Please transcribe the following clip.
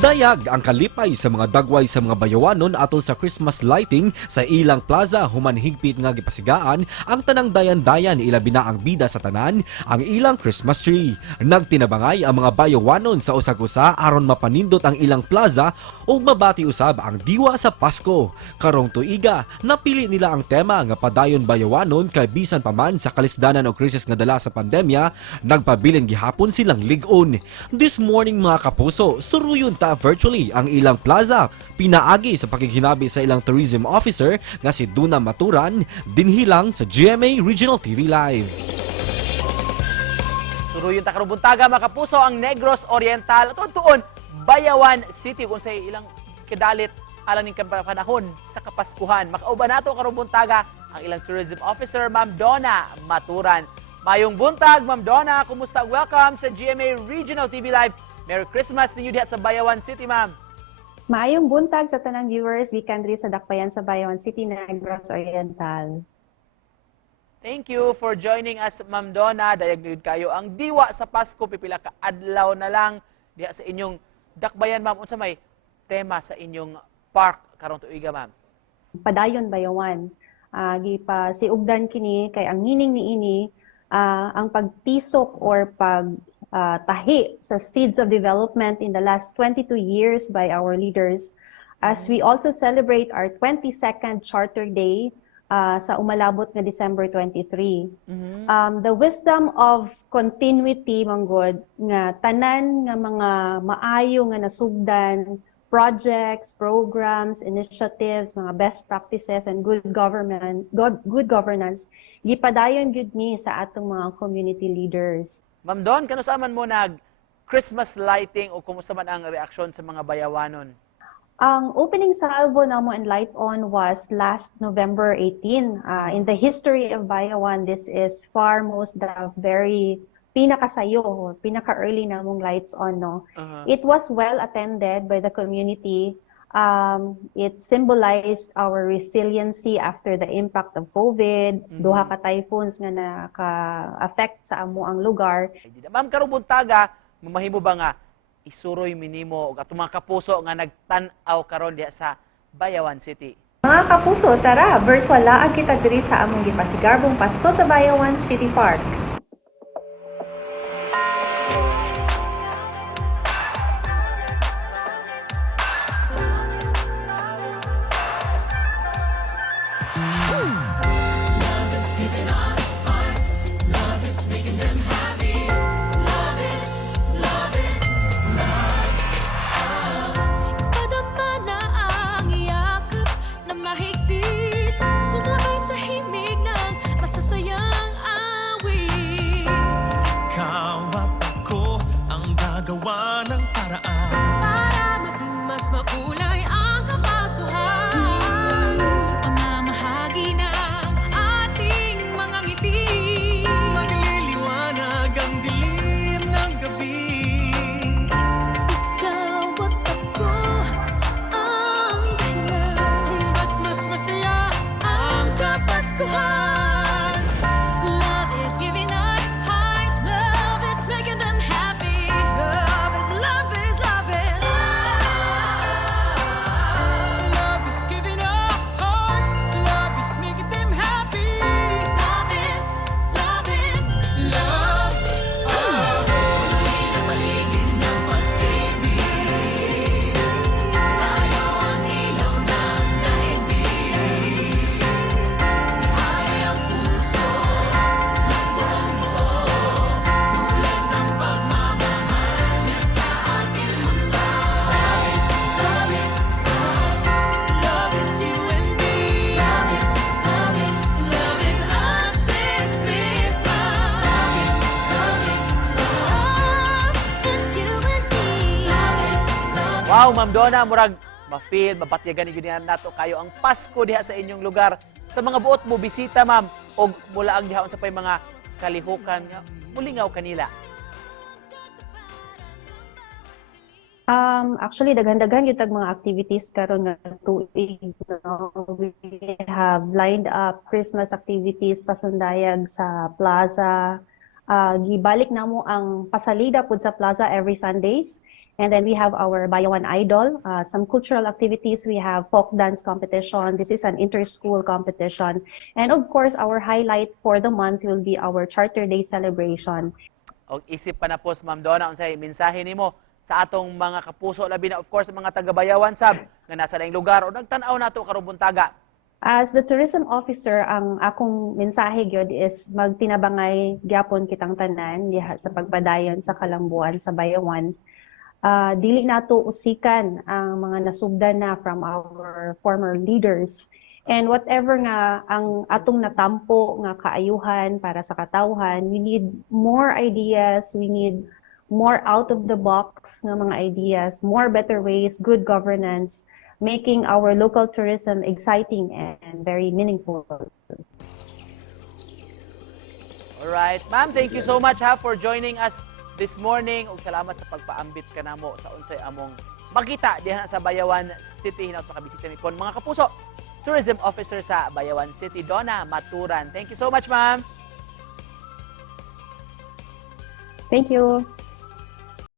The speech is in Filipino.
Dayag ang kalipay sa mga dagway sa mga bayawanon atol sa Christmas lighting sa ilang plaza human higpit nga gipasigaan ang tanang dayan-dayan ilabi na ang bida sa tanan ang ilang Christmas tree. Nagtinabangay ang mga bayawanon sa usag-usa aron mapanindot ang ilang plaza ug mabati usab ang diwa sa Pasko. Karong tuiga, napili nila ang tema nga padayon bayawanon kay bisan pa man sa kalisdanan o krisis nga dala sa pandemya, nagpabilin gihapon silang lig-on. This morning mga kapuso, suruyon ta virtually ang ilang plaza. Pinaagi sa pakikinabi sa ilang tourism officer nga si Duna Maturan, dinhilang sa GMA Regional TV Live. Suruyon ta karong buntaga mga kapuso ang Negros Oriental tuon Bayawan City kung sa ilang kidalit alang ning panahon sa Kapaskuhan. Makauban nato karong buntaga ang ilang tourism officer Ma'am Donna Maturan. Mayong buntag Ma'am Donna, kumusta? Welcome sa GMA Regional TV Live. Merry Christmas ninyo diha sa Bayawan City, ma'am. Maayong buntag sa tanang viewers gikan diri sa dakbayan sa Bayawan City, Negros Oriental. Thank you for joining us, Ma'am Donna. Dayag kayo ang diwa sa Pasko, pipila ka adlaw na lang diha sa inyong dakbayan, ma'am. Unsa may tema sa inyong park karong tuiga, ma'am? Padayon Bayawan. Gipa siugdan kini kay ang meaning niini ang pagtisok or tahi sa seeds of development in the last 22 years by our leaders as we also celebrate our 22nd Charter Day sa umalabot nga December 23. The wisdom of continuity manggod nga tanan nga mga maayo nga nasugdan projects, programs, initiatives, mga best practices and good governance gipadayon gyud ni sa atong mga community leaders. Ma'am Don, kano saan mo nag Christmas lighting o kumusta man ang reaksyon sa mga bayawanon? Ang opening salvo namo and light on was last November 18. In the history of Bayawan, this is far most the very pinakasayo, pinaka-early namong lights on. No? It was well attended by the community. It symbolized our resiliency after the impact of COVID, duha ka typhoons nga naka-affect sa amo ang lugar. Ma'am, karong buntaga, mamahimo ba nga isuroy minimo og atong mga kapuso nga nagtan-aw karon diha sa Bayawan City? Mga kapuso, tara, virtual laag kita diri sa among gipasigarbong Pasko sa Bayawan City Park. Gawa ng paraan para maging mas makulay ang Kapaskuhan sa pamamahagi ng ating mga ngiti. Magliliwanag ang dilim ng gabi. Ikaw at ako ang dahilan kung ba't mas masaya ang Kapaskuhan. Love is giving our hearts, love is making them happy. Wow, Ma'am Donna, murag ma-feel, mapatyagan ni nato kayo ang Pasko diha sa inyong lugar. Sa mga buot mo bisita, ma'am, o mula ang dihaon sa pay mga kalihukan nga mulingaw kanila. Actually, daghan-daghan yung mga activities karon nga tuig. No? We have lined up Christmas activities pasundayag sa plaza. Gibalik namo ang pasalida pud sa plaza every Sundays. And then we have our Bayawan Idol, some cultural activities. We have folk dance competition. This is an inter-school competition. And of course, our highlight for the month will be our Charter Day celebration. Og isip pa na po, Ma'am Donna, unsay mensahe nimo sa atong mga kapuso, labi na of course mga taga-Bayawan sab nga nasa laing lugar o nagtan-aw nato karong buntaga. As the tourism officer, ang akong mensahe gyud is magtinabangay gyapon kitang tanan diha sa pagpadayon sa kalambuan sa Bayawan. Dili nato usikan ang mga nasugdan na from our former leaders. And whatever nga ang atong natampo nga kaayuhan para sa katawhan, we need more ideas, we need more out of the box nga mga ideas, more better ways, good governance, making our local tourism exciting and very meaningful. Alright, ma'am, thank you so much for joining us this morning. Ug salamat sa pagpaambit ka namo sa unsay among makita diha sa Bayawan City. Hinaut makabisita mi kon mga kapuso. Tourism Officer sa Bayawan City, Donna Maturan. Thank you so much, ma'am. Thank you.